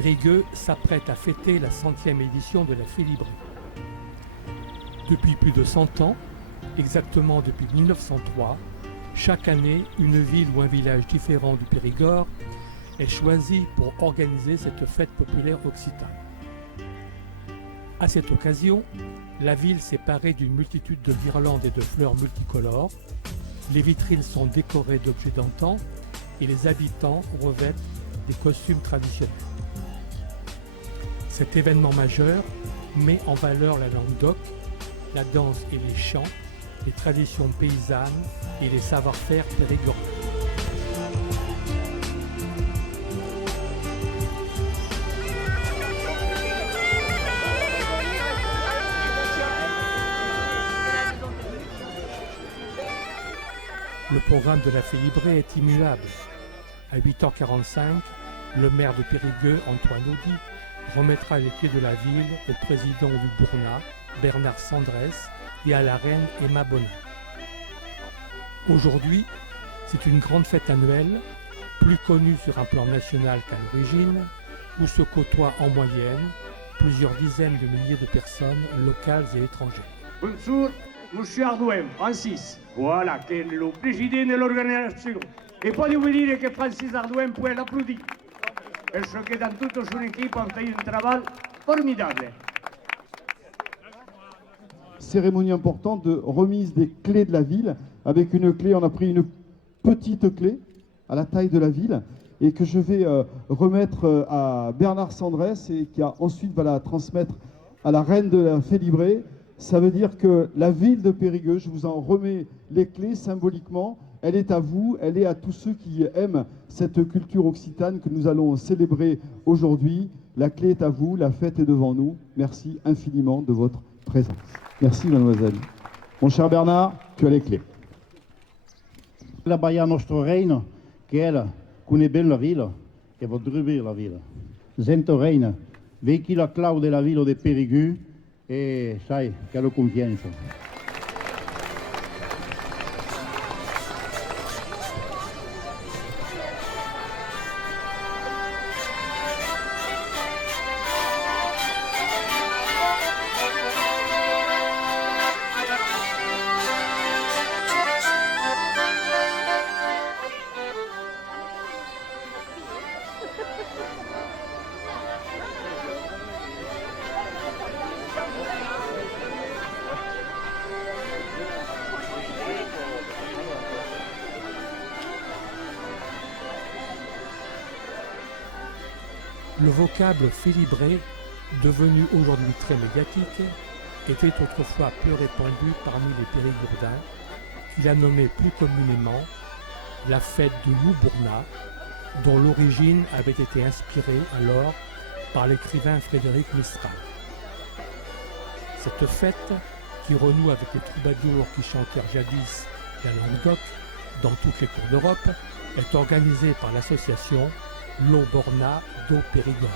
Périgueux s'apprête à fêter la 100e édition de la Félibrée. Depuis plus de 100 ans, exactement depuis 1903, chaque année, une ville ou un village différent du Périgord est choisi pour organiser cette fête populaire occitane. À cette occasion, la ville s'est parée d'une multitude de guirlandes et de fleurs multicolores. Les vitrines sont décorées d'objets d'antan et les habitants revêtent des costumes traditionnels. Cet événement majeur met en valeur la Languedoc, la danse et les chants, les traditions paysannes et les savoir-faire périgordins. Le programme de la Félibrée est immuable. À 8h45, le maire de Périgueux, Antoine Audy, remettra les clés de la ville au président du Bournat, Bernard Sandrès, et à la reine Emma Bonnet. Aujourd'hui, c'est une grande fête annuelle, plus connue sur un plan national qu'à l'origine, où se côtoient en moyenne plusieurs dizaines de milliers de personnes locales et étrangères. Bonjour, Monsieur Ardouin, Francis. Voilà, qui est le président de l'organisation. Et posso dire que Francis Ardouin peut l'applaudir. Parce que dans toute son équipe, on fait un travail formidable. Cérémonie importante de remise des clés de la ville. Avec une clé, on a pris une petite clé à la taille de la ville et que je vais remettre à Bernard Sandrès et qui ensuite va la transmettre à la reine de la Félibrée. Ça veut dire que la ville de Périgueux, je vous en remets les clés symboliquement. Elle est à vous, elle est à tous ceux qui aiment cette culture occitane que nous allons célébrer aujourd'hui. La clé est à vous, la fête est devant nous. Merci infiniment de votre présence. Merci mademoiselle. Mon cher Bernard, tu as les clés. Là-bas, il y a notre reine, qui elle connaît bien la ville, et va driver la ville. Cette reine, vécu la clau de la ville de Périgueux, et sai, qu'elle a confiance. Le vocable Félibrée, devenu aujourd'hui très médiatique, était autrefois peu répandu parmi les Périgourdins, qu'il a nommé plus communément la fête du Loup-Bournat, dont l'origine avait été inspirée alors par l'écrivain Frédéric Mistral. Cette fête, qui renoue avec les troubadours qui chantèrent jadis la Languedoc dans toutes les cours d'Europe, est organisée par l'association Loup-Bournat d'Eau Périgord.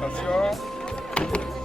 Attention.